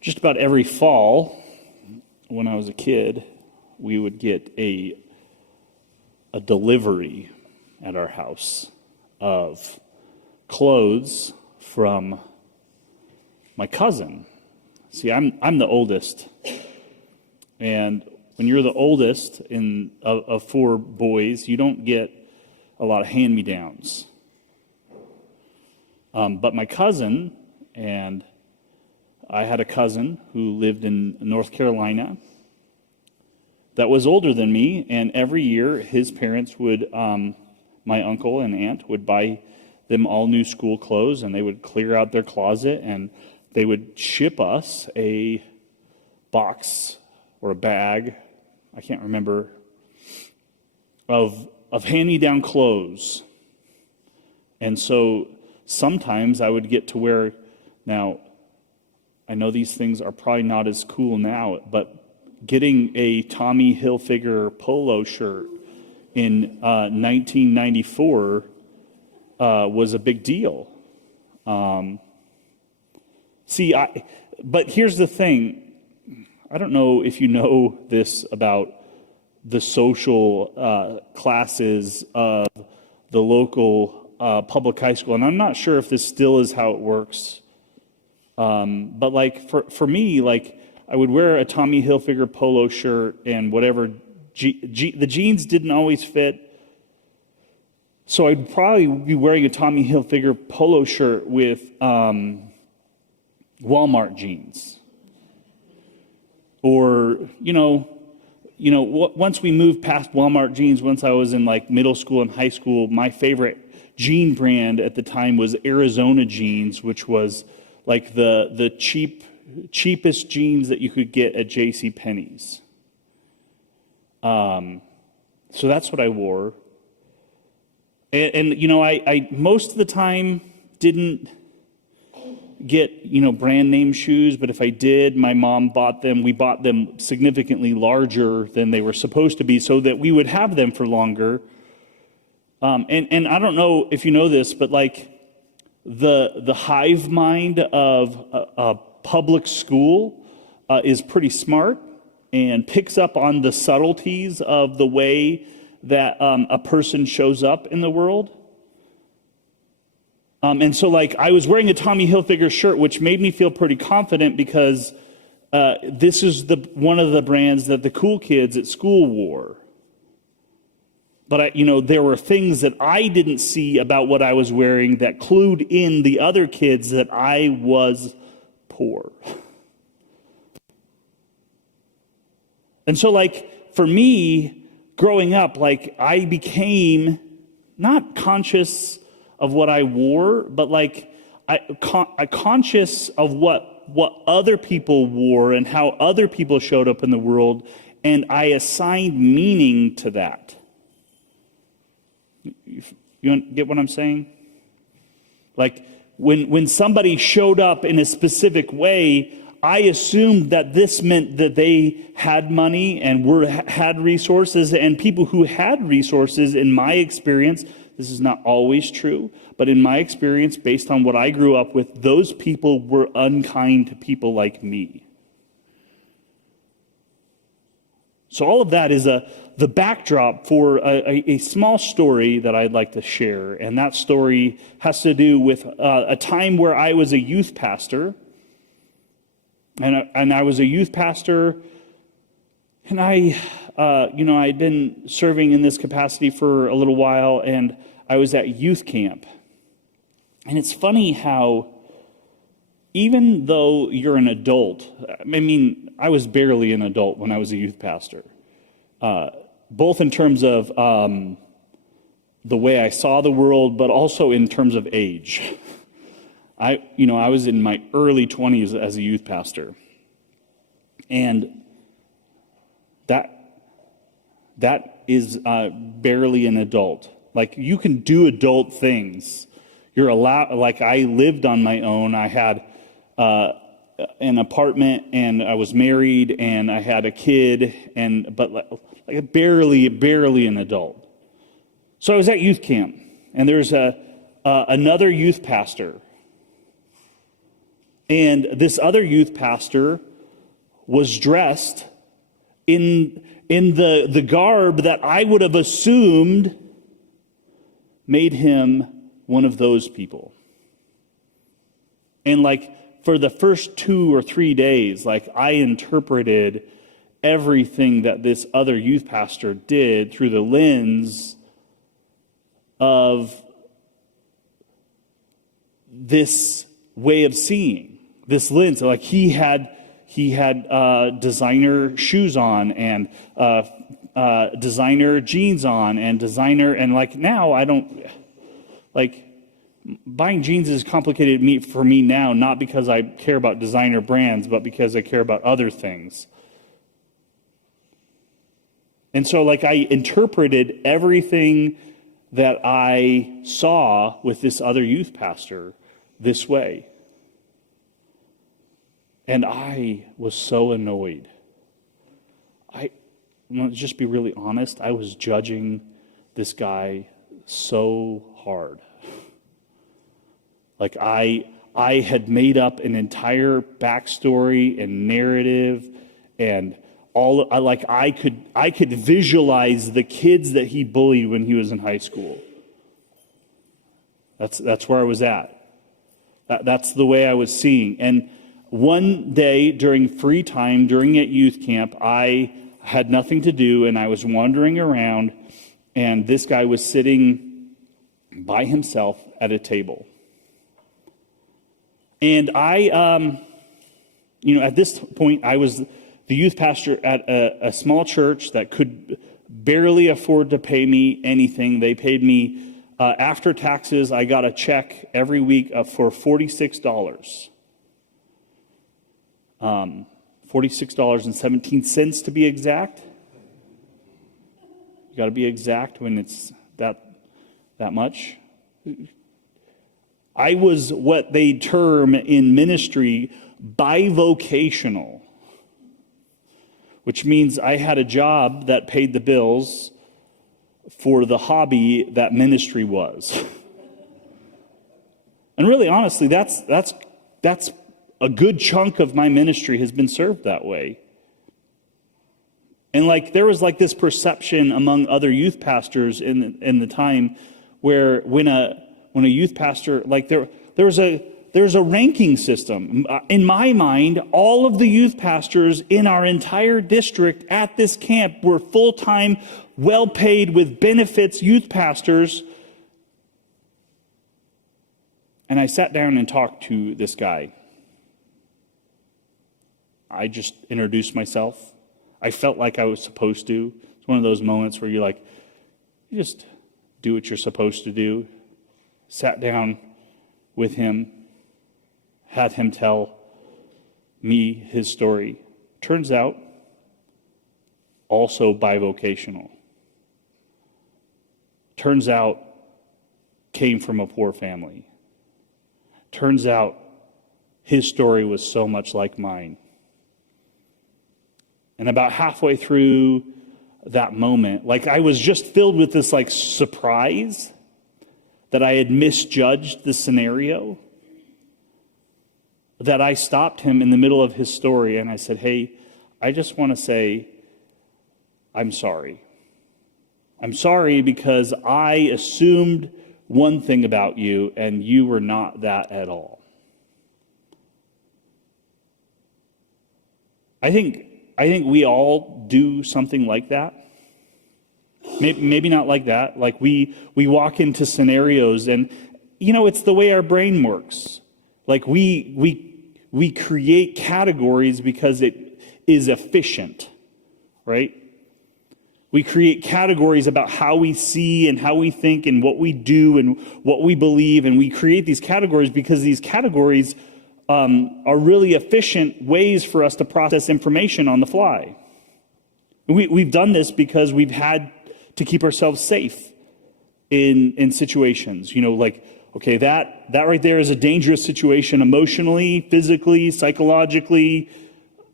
Just about every fall, when I was a kid, we would get a delivery at our house of clothes from my cousin. See, I'm the oldest, and when you're the oldest of four boys, you don't get a lot of hand-me-downs. But my cousin, and I had a cousin who lived in North Carolina that was older than me, and every year his parents would, my uncle and aunt would buy them all new school clothes, and they would clear out their closet, and they would ship us a box or a bag, I can't remember, of hand-me-down clothes. And so sometimes I would get to wear, now I know these things are probably not as cool now, but getting a Tommy Hilfiger polo shirt in 1994 was a big deal. But here's the thing. I don't know if you know this about the social classes of the local public high school, and I'm not sure if this still is how it works. But like for me, like I would wear a Tommy Hilfiger polo shirt and whatever. The jeans didn't always fit, so I'd probably be wearing a Tommy Hilfiger polo shirt with Walmart jeans. Or once we moved past Walmart jeans, once I was in like middle school and high school, my favorite jean brand at the time was Arizona jeans, which was like the cheapest jeans that you could get at JCPenney's. So that's what I wore. And I most of the time didn't get, brand name shoes, but if I did, my mom bought them. We bought them significantly larger than they were supposed to be so that we would have them for longer. And I don't know if you know this, but like the hive mind of a public school is pretty smart and picks up on the subtleties of the way that a person shows up in the world. And so like I was wearing a Tommy Hilfiger shirt, which made me feel pretty confident because this is one of the brands that the cool kids at school wore. But there were things that I didn't see about what I was wearing that clued in the other kids that I was poor. And so like for me, growing up, like I became not conscious of what I wore, but like I conscious of what other people wore and how other people showed up in the world, and I assigned meaning to that. You get what I'm saying? Like when somebody showed up in a specific way, I assumed that this meant that they had money and had resources, and people who had resources, in my experience, this is not always true, but in my experience, based on what I grew up with, those people were unkind to people like me. So all of that is the backdrop for a small story that I'd like to share, and that story has to do with a time where I was a youth pastor, and I was a youth pastor, and I'd been serving in this capacity for a little while, and I was at youth camp. And it's funny how even though you're an adult, I was barely an adult when I was a youth pastor, both in terms of the way I saw the world, but also in terms of age. I was in my early 20s as a youth pastor, and that is barely an adult. Like, you can do adult things. You're allowed. Like, I lived on my own. I had an apartment, and I was married, and I had a kid, but like barely an adult. So I was at youth camp, and there's another youth pastor. And this other youth pastor was dressed in the garb that I would have assumed made him one of those people. And for the first 2 or 3 days, I interpreted everything that this other youth pastor did through the lens of this way of seeing, this lens. He had designer shoes on and designer jeans on and designer, and now I don't buying jeans is complicated for me now, not because I care about designer brands, but because I care about other things. And so I interpreted everything that I saw with this other youth pastor this way. And I was so annoyed. I'm going to just be really honest. I was judging this guy so hard. I had made up an entire backstory and narrative, and I could visualize the kids that he bullied when he was in high school. That's where I was at. That's the way I was seeing. And one day during free time, during at youth camp, I had nothing to do, and I was wandering around, and this guy was sitting by himself at a table. And I, at this point, I was the youth pastor at a small church that could barely afford to pay me anything. They paid me, after taxes, I got a check every week for $46. $46.17 to be exact. You got to be exact when it's that much. I was what they term in ministry bivocational, which means I had a job that paid the bills for the hobby that ministry was. And really, honestly, that's a good chunk of my ministry has been served that way. And there was this perception among other youth pastors in the time where when a youth pastor, there's a ranking system. In my mind, all of the youth pastors in our entire district at this camp were full-time, well-paid with benefits youth pastors. And I sat down and talked to this guy. I just introduced myself. I felt like I was supposed to. It's one of those moments where you just do what you're supposed to do. Sat down with him, had him tell me his story. Turns out, also bivocational. Turns out, came from a poor family. Turns out, his story was so much like mine. And about halfway through that moment, I was just filled with this surprise that I had misjudged the scenario, that I stopped him in the middle of his story and I said, "Hey, I just want to say I'm sorry. I'm sorry because I assumed one thing about you and you were not that at all." I think we all do something like that. Maybe not like that. We walk into scenarios and, it's the way our brain works. We create categories because it is efficient, right? We create categories about how we see and how we think and what we do and what we believe. And we create these categories because these categories are really efficient ways for us to process information on the fly. We've done this because we've had to keep ourselves safe in situations. Okay, that right there is a dangerous situation emotionally, physically, psychologically.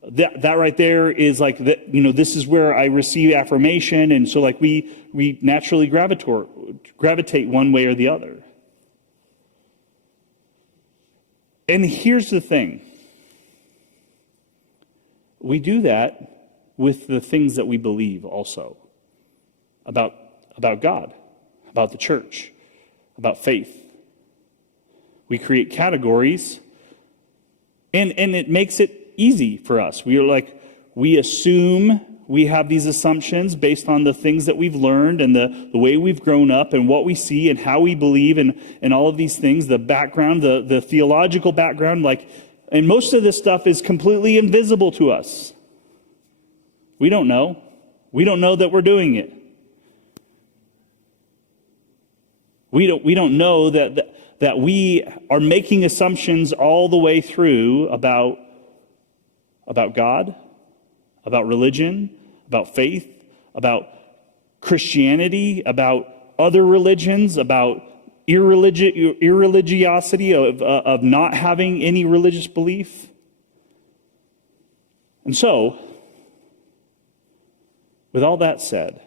That right there is this is where I receive affirmation, and so we naturally gravitate one way or the other. And here's the thing. we do that with the things that we believe also about God, about the church, about faith. We create categories, and it makes it easy for us. We assume, we have these assumptions based on the things that we've learned and the way we've grown up and what we see and how we believe and all of these things, the background, the theological background, and most of this stuff is completely invisible to us. We don't know. We don't know that we're doing it. We don't know that we are making assumptions all the way through about God, about religion, about faith, about Christianity, about other religions, about irreligiosity of not having any religious belief. And so, with all that said,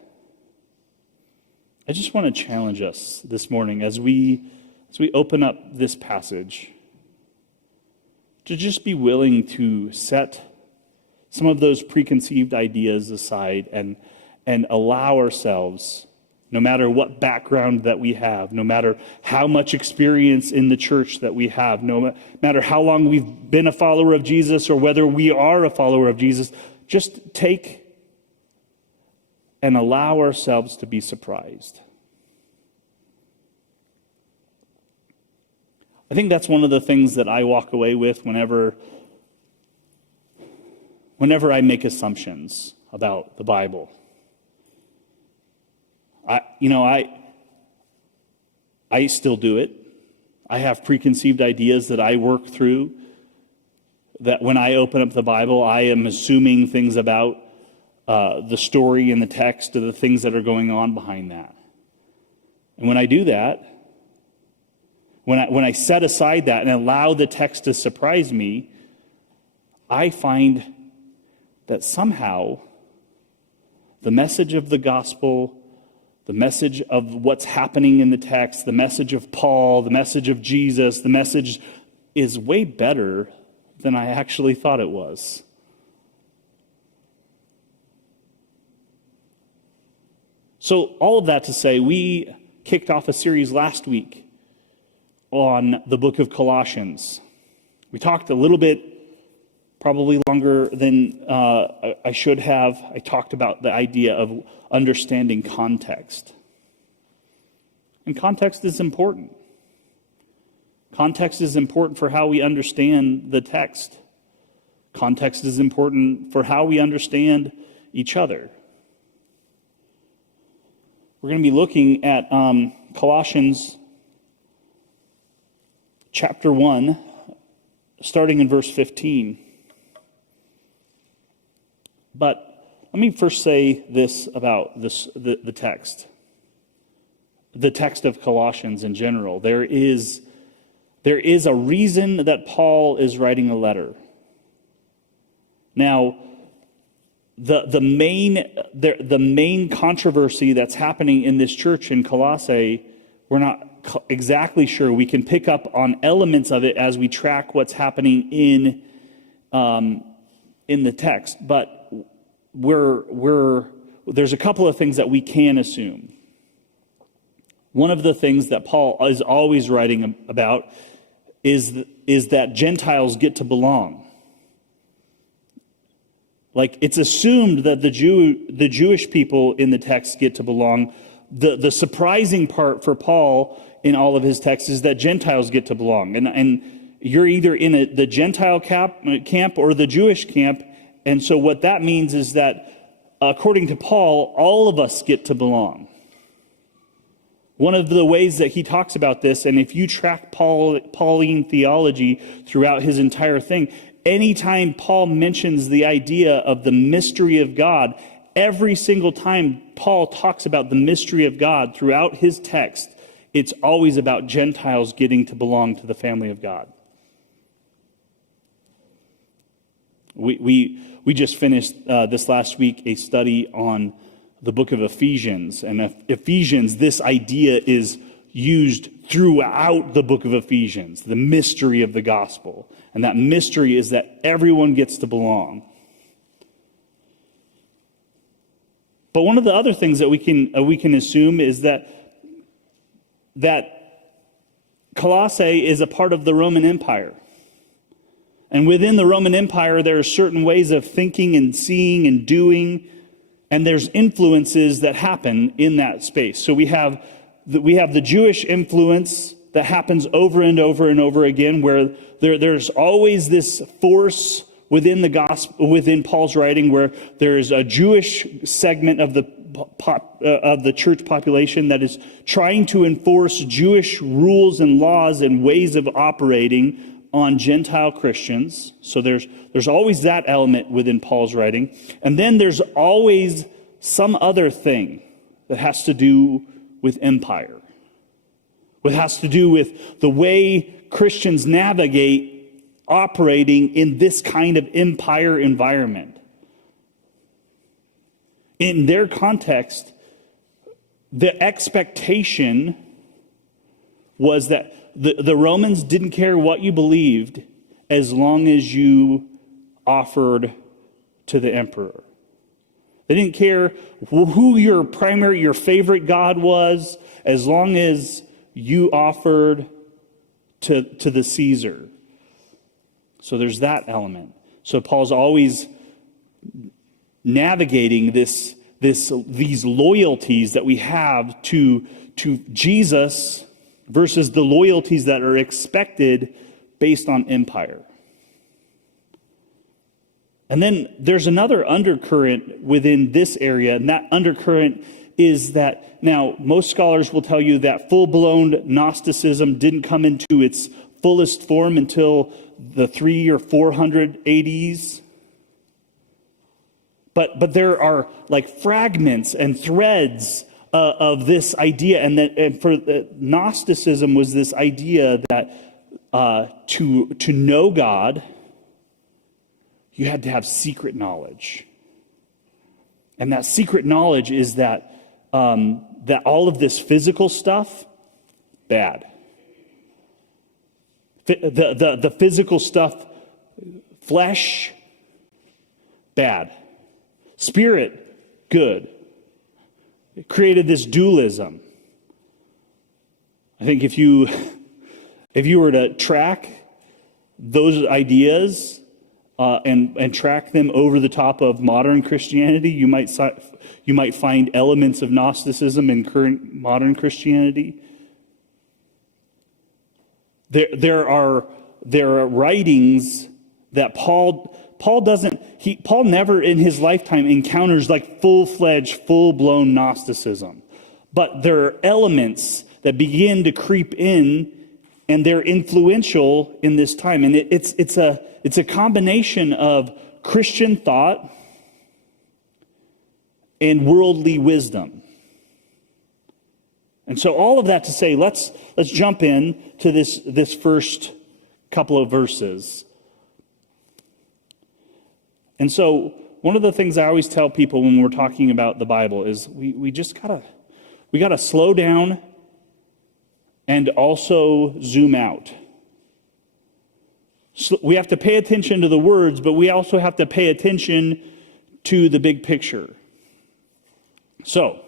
I just want to challenge us this morning as we open up this passage to just be willing to set some of those preconceived ideas aside and allow ourselves, no matter what background that we have, no matter how much experience in the church that we have, no matter how long we've been a follower of Jesus or whether we are a follower of Jesus, just take and allow ourselves to be surprised. I think that's one of the things that I walk away with whenever I make assumptions about the Bible. I still do it. I have preconceived ideas that I work through, that when I open up the Bible, I am assuming things about the story and the text or the things that are going on behind that. And when I do that, when I set aside that and allow the text to surprise me, I find that somehow the message of the gospel, the message of what's happening in the text, the message of Paul, the message of Jesus, the message is way better than I actually thought it was. So all of that to say, we kicked off a series last week on the book of Colossians. We talked a little bit, probably longer than I should have. I talked about the idea of understanding context. And context is important. Context is important for how we understand the text. Context is important for how we understand each other. We're going to be looking at Colossians chapter 1, starting in verse 15. But let me first say this about the text. The text of Colossians in general. There is a reason that Paul is writing a letter. Now, the main controversy that's happening in this church in Colossae, we're not exactly sure. We can pick up on elements of it as we track what's happening in the text, but there's a couple of things that we can assume. One of the things that Paul is always writing about is that Gentiles get to belong. Like, it's assumed that the Jewish people in the text get to belong. The surprising part for Paul in all of his texts is that Gentiles get to belong. And you're either in the Gentile camp or the Jewish camp. And so what that means is that, according to Paul, all of us get to belong. One of the ways that he talks about this, and if you track Pauline theology throughout his entire thing, anytime Paul mentions the idea of the mystery of God, every single time Paul talks about the mystery of God throughout his text, it's always about Gentiles getting to belong to the family of God. We just finished this last week a study on the book of Ephesians. And Ephesians, this idea is used throughout the book of Ephesians, the mystery of the gospel. And that mystery is that everyone gets to belong. But one of the other things that we can assume is that Colossae is a part of the Roman Empire. And within the Roman Empire, there are certain ways of thinking and seeing and doing, and there's influences that happen in that space. So we have the Jewish influence that happens over and over and over again, where there's always this force within the gospel, within Paul's writing, where there's a Jewish segment of the church population that is trying to enforce Jewish rules and laws and ways of operating on Gentile Christians. So there's always that element within Paul's writing. And then there's always some other thing that has to do with empire. What has to do with the way Christians navigate operating in this kind of empire environment. In their context, the expectation was that the Romans didn't care what you believed as long as you offered to the emperor. They didn't care who your favorite god was, as long as you offered to the Caesar. So there's that element. So Paul's always navigating these loyalties that we have to Jesus versus the loyalties that are expected based on empire. And then there's another undercurrent within this area, and that undercurrent is that, now, most scholars will tell you that full-blown Gnosticism didn't come into its fullest form until the 300 or 400 ADs. But there are like fragments and threads of this idea, and for Gnosticism was this idea that to know God, you had to have secret knowledge, and that secret knowledge is that all of this physical stuff, bad. The physical stuff, flesh, bad. Spirit, good. It created this dualism. I think if you were to track those ideas and track them over the top of modern Christianity, you might find elements of Gnosticism in current modern Christianity. There are writings that Paul never in his lifetime encounters like full-fledged, full-blown Gnosticism. But there are elements that begin to creep in, and they're influential in this time. And it's a combination of Christian thought and worldly wisdom. And so all of that to say, let's jump in to this first couple of verses. And so one of the things I always tell people when we're talking about the Bible is we gotta slow down and also zoom out. So we have to pay attention to the words, but we also have to pay attention to the big picture. So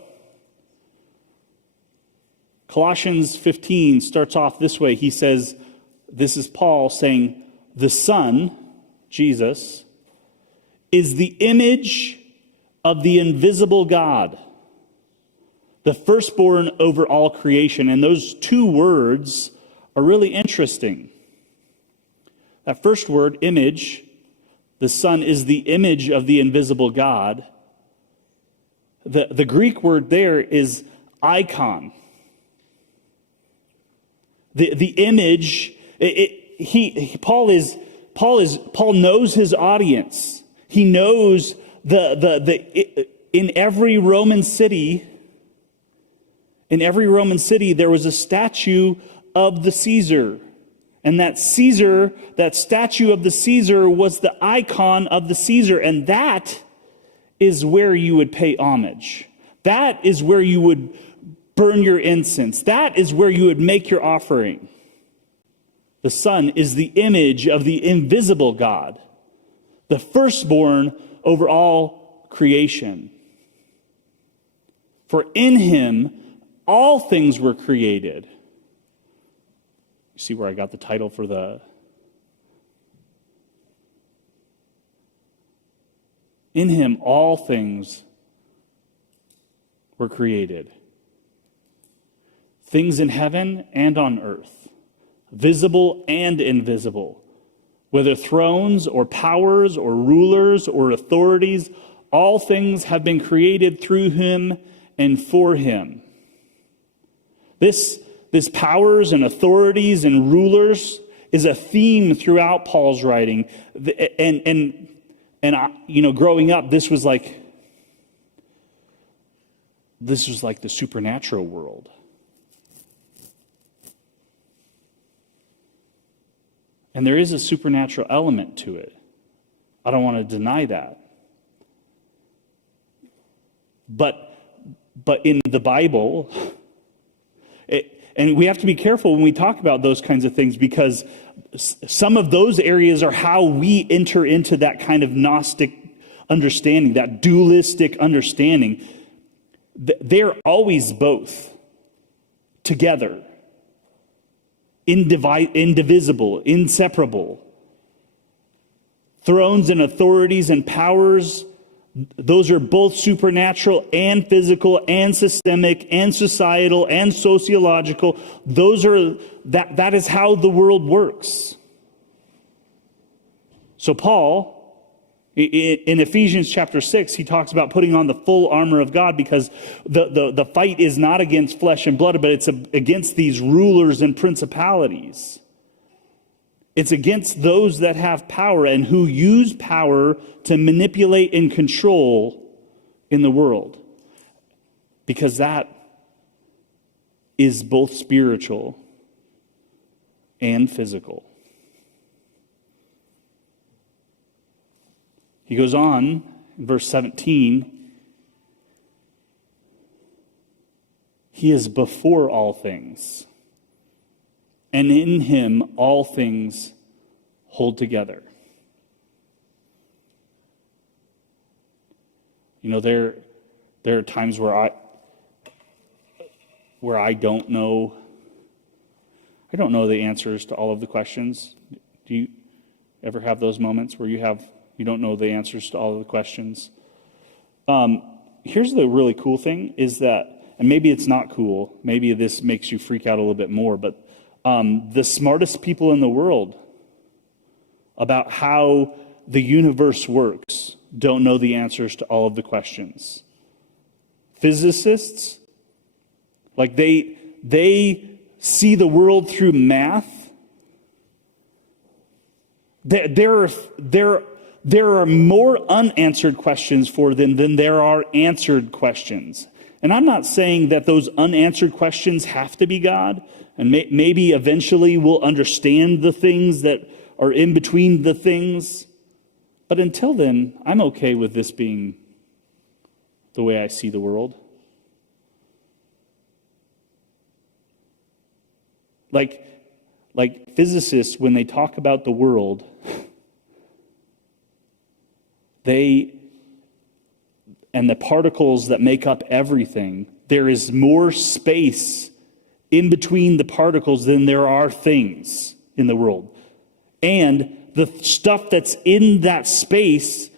Colossians 15 starts off this way. He says, this is Paul saying, the Son, Jesus, is the image of the invisible God, the firstborn over all creation. And those two words are really interesting. That first word, image, the Son is the image of the invisible God. The Greek word there is icon. The image, Paul knows his audience. He knows in every Roman city there was a statue of the Caesar. And that statue of the Caesar was the icon of the Caesar, and that is where you would pay homage. That is where you would burn your incense. That is where you would make your offering. The Son is the image of the invisible God, the firstborn over all creation. For in him all things were created. You see where I got the title for the... In him all things were created. Things in heaven and on earth, visible and invisible, whether thrones or powers or rulers or authorities, all things have been created through him and for him. This powers and authorities and rulers is a theme throughout Paul's writing. And I, growing up, this was like the supernatural world. And there is a supernatural element to it. I don't want to deny that. But in the Bible, and we have to be careful when we talk about those kinds of things, because some of those areas are how we enter into that kind of Gnostic understanding, that dualistic understanding. They're always both together, indivisible, inseparable. Thrones and authorities and powers, those are both supernatural and physical and systemic and societal and sociological. That is how the world works. So Paul, in Ephesians chapter 6, he talks about putting on the full armor of God, because the fight is not against flesh and blood, but it's against these rulers and principalities. It's against those that have power and who use power to manipulate and control in the world. Because that is both spiritual and physical. He goes on in verse 17. He is before all things, and in him all things hold together. There are times where I don't know the answers to all of the questions. Do you ever have those moments where you don't know the answers to all of the questions? Here's the really cool thing is that, and maybe it's not cool, maybe this makes you freak out a little bit more, but the smartest people in the world about how the universe works don't know the answers to all of the questions. Physicists, like they see the world through math. There are more unanswered questions for them than there are answered questions. And I'm not saying that those unanswered questions have to be God, and maybe eventually we'll understand the things that are in between the things. But until then, I'm okay with this being the way I see the world. Like physicists, when they talk about the world, and the particles that make up everything, there is more space in between the particles than there are things in the world. And the stuff that's in that space,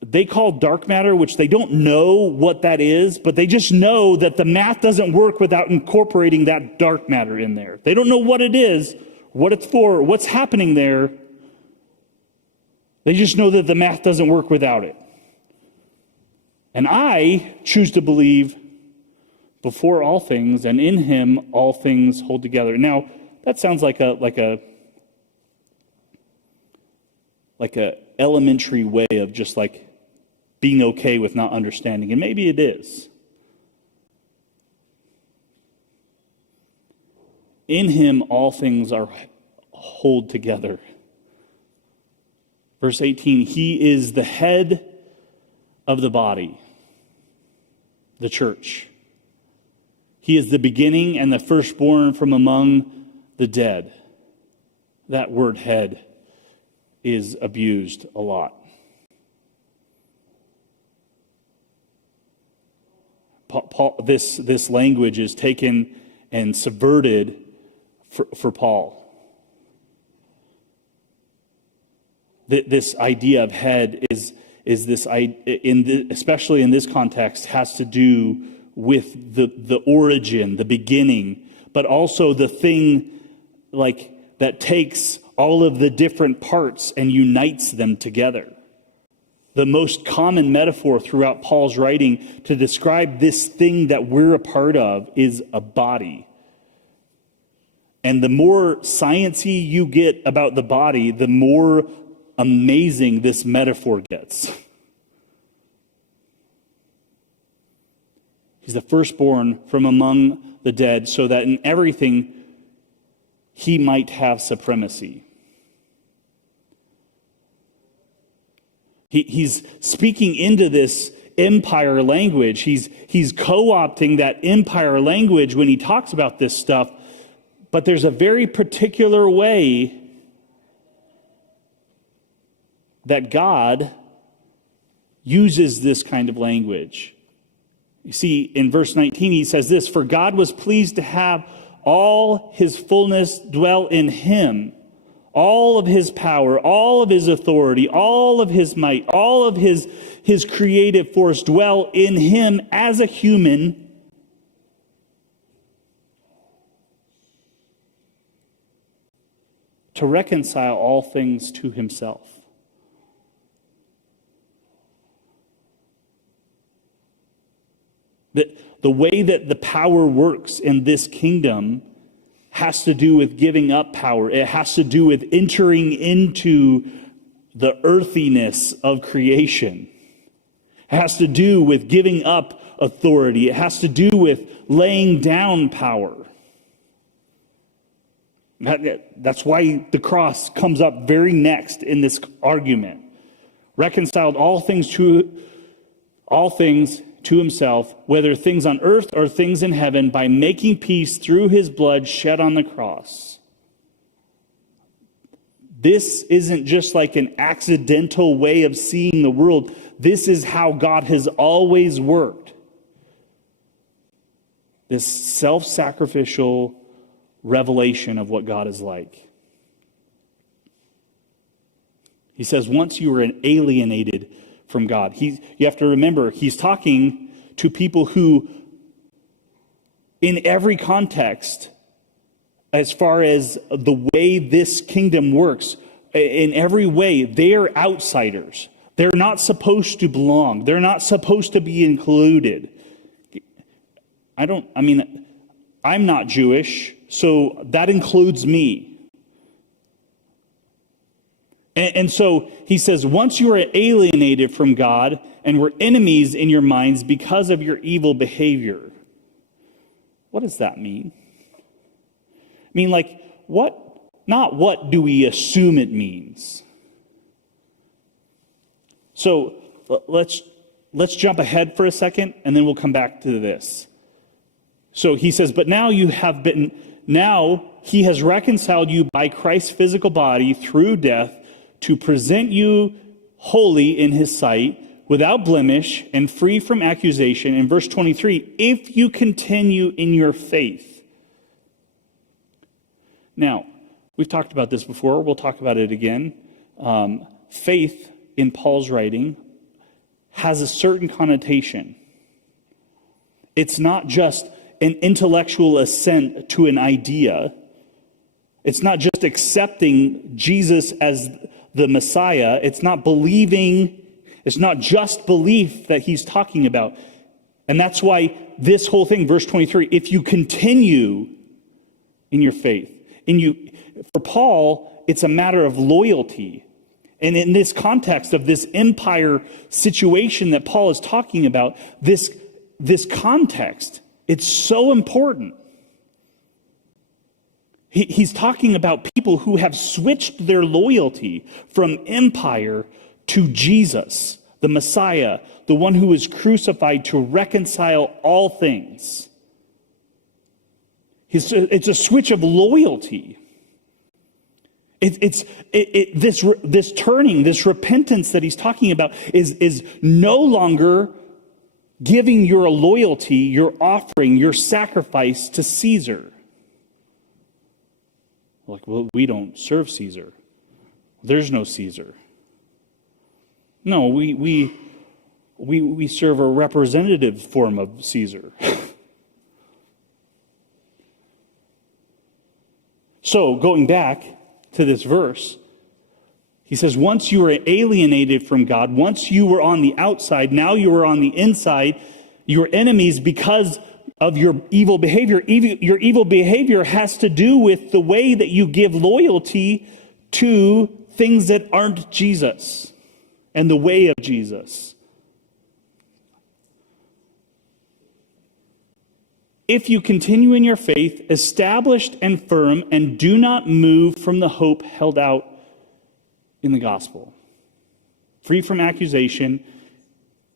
they call dark matter, which they don't know what that is, but they just know that the math doesn't work without incorporating that dark matter in there. They don't know what it is, what it's for, what's happening there. They just know that the math doesn't work without it. And I choose to believe before all things, and in him all things hold together. Now, that sounds like a elementary way of just like being okay with not understanding, and maybe it is. In him all things are hold together. Verse 18, he is the head of the body, the church. He is the beginning and the firstborn from among the dead. That word head is abused a lot. this language is taken and subverted for Paul. This idea of head is this, especially in this context, has to do with the origin, the beginning, but also the thing like that takes all of the different parts and unites them together. The most common metaphor throughout Paul's writing to describe this thing that we're a part of is a body. And the more sciencey you get about the body, the more amazing this metaphor gets. He's the firstborn from among the dead, so that in everything he might have supremacy. He's speaking into this empire language. He's co-opting that empire language when he talks about this stuff. But there's a very particular way that God uses this kind of language. You see, in verse 19, he says this, "For God was pleased to have all his fullness dwell in him, all of his power, all of his authority, all of his might, all of his creative force dwell in him as a human, to reconcile all things to himself." The way that the power works in this kingdom has to do with giving up power. It has to do with entering into the earthiness of creation. It has to do with giving up authority. It has to do with laying down power. That's why the cross comes up very next in this argument. Reconciled all things to himself, whether things on earth or things in heaven, by making peace through his blood shed on the cross. This isn't just like an accidental way of seeing the world. This is how God has always worked. This self-sacrificial revelation of what God is like. He says, once you were alienated from God. You have to remember, he's talking to people who, in every context, as far as the way this kingdom works, in every way, they are outsiders. They're not supposed to belong. They're not supposed to be included. I'm not Jewish, so that includes me. And so he says, once you are alienated from God and were enemies in your minds because of your evil behavior. What does that mean? Not what do we assume it means? So let's jump ahead for a second and then we'll come back to this. So he says, but now he has reconciled you by Christ's physical body through death, to present you holy in his sight, without blemish and free from accusation. In verse 23, if you continue in your faith. Now, we've talked about this before. We'll talk about it again. Faith in Paul's writing has a certain connotation. It's not just an intellectual assent to an idea. It's not just accepting Jesus as the Messiah. It's not believing. It's not just belief that he's talking about. And that's why this whole thing, verse 23, if you continue in your faith. For Paul, it's a matter of loyalty. And in this context of this empire situation that Paul is talking about, this context, it's so important. He's talking about people who have switched their loyalty from empire to Jesus, the Messiah, the one who was crucified to reconcile all things. It's a switch of loyalty. This turning, this repentance that he's talking about is no longer giving your loyalty, your offering, your sacrifice to Caesar. Like, well, we don't serve Caesar. There's no Caesar. No, we serve a representative form of Caesar. So, going back to this verse, he says, once you were alienated from God, once you were on the outside, now you are on the inside, your enemies because of your evil behavior. Your evil behavior has to do with the way that you give loyalty to things that aren't Jesus and the way of Jesus. If you continue in your faith, established and firm, and do not move from the hope held out in the gospel, free from accusation,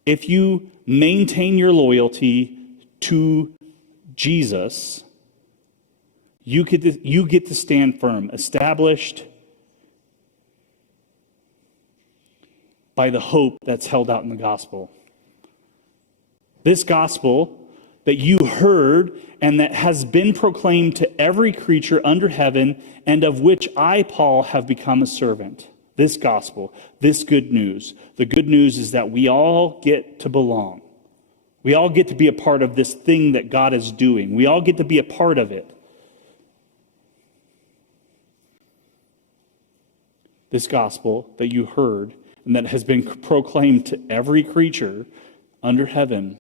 if you maintain your loyalty to Jesus, you get to stand firm, established by the hope that's held out in the gospel. This gospel that you heard and that has been proclaimed to every creature under heaven, and of which I, Paul, have become a servant. This gospel, this good news. The good news is that we all get to belong. We all get to be a part of this thing that God is doing. We all get to be a part of it. This gospel that you heard and that has been proclaimed to every creature under heaven,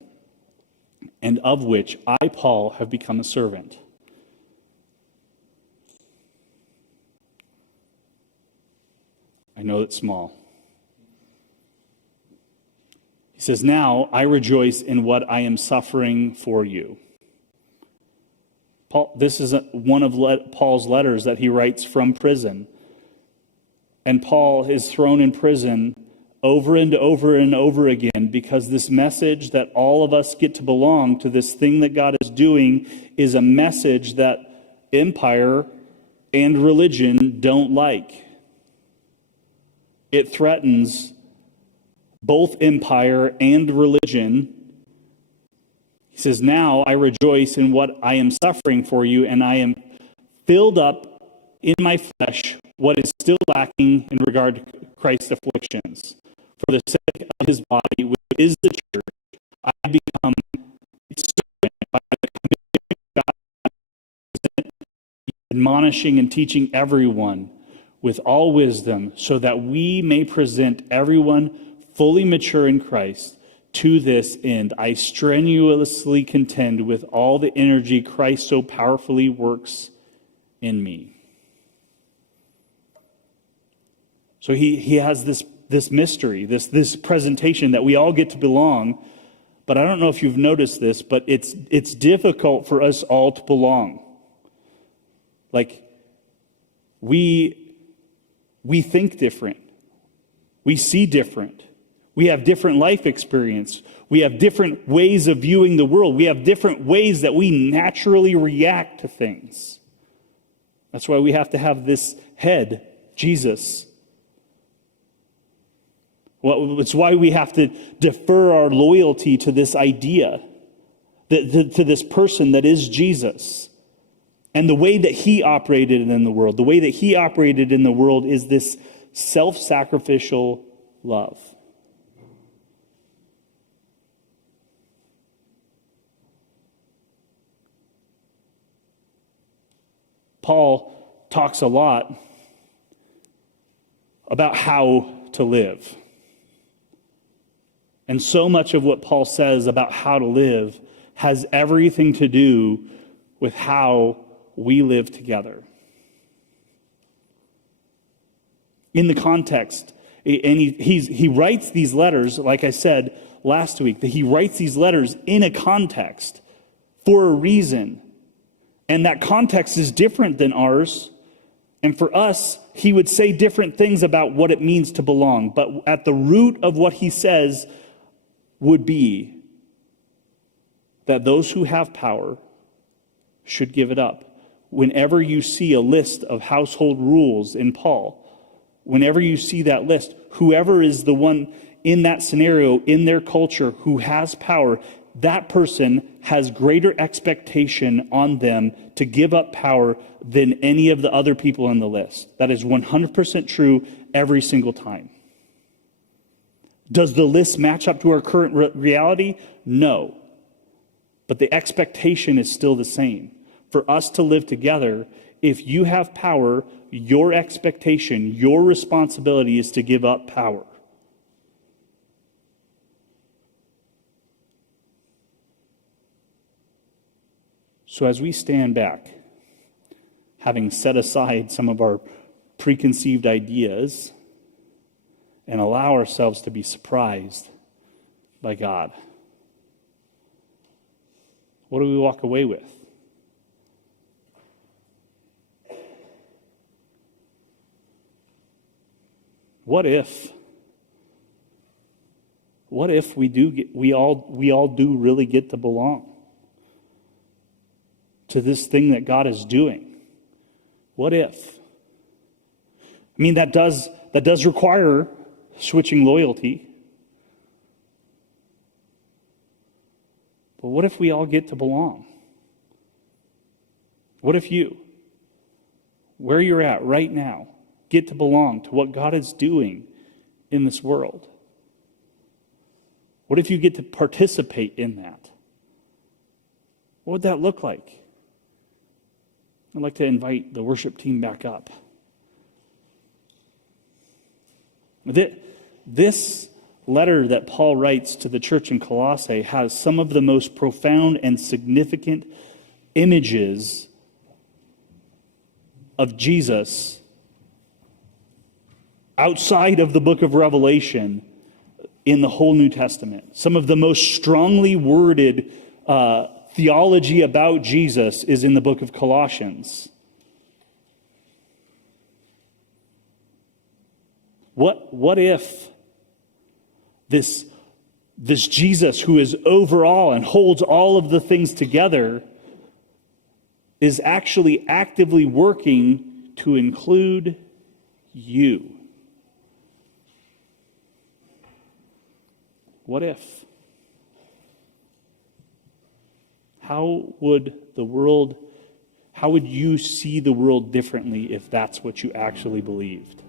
and of which I, Paul, have become a servant. I know it's small. He says, now I rejoice in what I am suffering for you. This is one of Paul's letters that he writes from prison. And Paul is thrown in prison over and over and over again because this message that all of us get to belong to, this thing that God is doing, is a message that empire and religion don't like. It threatens both empire and religion. He says, now I rejoice in what I am suffering for you, and I am filled up in my flesh what is still lacking in regard to Christ's afflictions. For the sake of his body, which is the church, I become its servant by the commission of God, admonishing and teaching everyone with all wisdom, so that we may present everyone fully mature in Christ. To this end, I strenuously contend with all the energy Christ so powerfully works in me. So he has this mystery, this presentation that we all get to belong. But I don't know if you've noticed this, but it's difficult for us all to belong. Like, we think different. We see different. We have different life experience. We have different ways of viewing the world. We have different ways that we naturally react to things. That's why we have to have this head, Jesus. Well, it's why we have to defer our loyalty to this idea, to this person that is Jesus. And the way that he operated in the world, the way that he operated in the world is this self-sacrificial love. Paul talks a lot about how to live. And so much of what Paul says about how to live has everything to do with how we live together. In the context, and he writes these letters, like I said last week, that he writes these letters in a context for a reason. And that context is different than ours. And for us, he would say different things about what it means to belong. But at the root of what he says would be that those who have power should give it up. Whenever you see a list of household rules in Paul, whenever you see that list, whoever is the one in that scenario, in their culture, who has power, that person has greater expectation on them to give up power than any of the other people on the list. That is 100% true every single time. Does the list match up to our current reality? No. But the expectation is still the same. For us to live together, if you have power, your expectation, your responsibility is to give up power. So as we stand back, having set aside some of our preconceived ideas, and allow ourselves to be surprised by God, what do we walk away with? What if we all do really get to belong to this thing that God is doing? What if? I mean, that does require switching loyalty. But what if we all get to belong? What if you, where you're at right now, get to belong to what God is doing in this world? What if you get to participate in that? What would that look like? I'd like to invite the worship team back up. This letter that Paul writes to the church in Colossae has some of the most profound and significant images of Jesus outside of the book of Revelation in the whole New Testament. Some of the most strongly worded theology about Jesus is in the book of Colossians. What if this Jesus who is over all and holds all of the things together is actually actively working to include you? What if? How would you see the world differently if that's what you actually believed?